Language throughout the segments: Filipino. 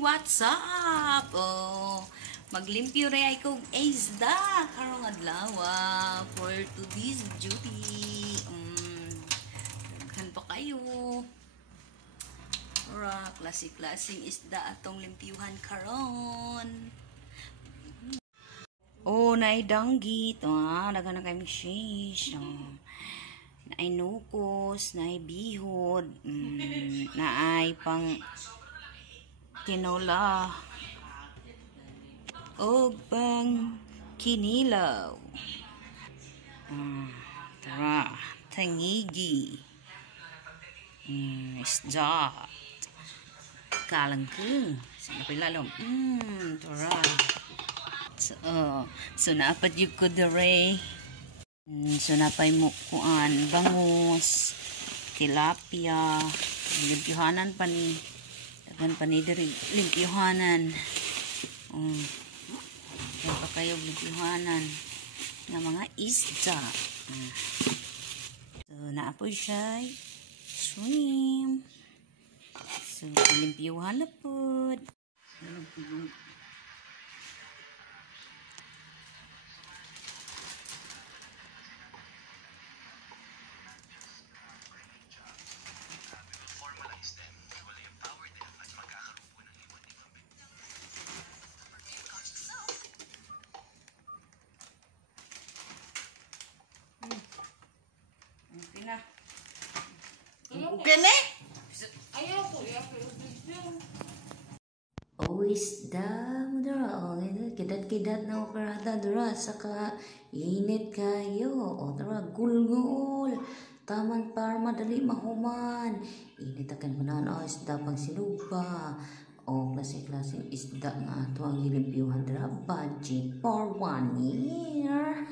what's up? Oh, maglimpyo rin ay kong isda karong adlaw for today's duty. Daghan pa kayo. Ora, klase-klaseng isda atong limpyuhan karon. Oh, naay danggit. Daghan na kay fish. Naay nukos, naay bihod, naay pang tinola, o pang kinilaw. Tara, tangigi, isda, kalangkeng, sinapilalom, tara. So naapat yung kudere. So napay mo kuan, bangus, tilapia, limpyuhanan pa ni, dagan pa ni diri limpyuhanan. Yan pa kayo limpyuhanan ng mga isda. So naapoy siya shrimp. So limpyuhan na po. Na. Gani? Ayaw ko. O isda mo dara. Kidat-kidat na operada dara. Saka init kayo. O dara, gulgul. Taman para madali mahuman. Init akan manan. O isda pang sinuba. O klase-klaseng isda nga ito ang ilimpyuhan dara. Budget for 1 year.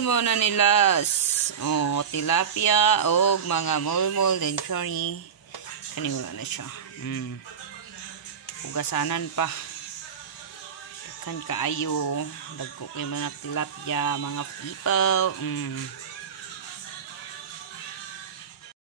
Muna nilas. Tilapia o mga mulmul din chori. Kani wala na siya. Hugasanan pa. Kan kaayo. Dagko kay mga tilapia, mga people.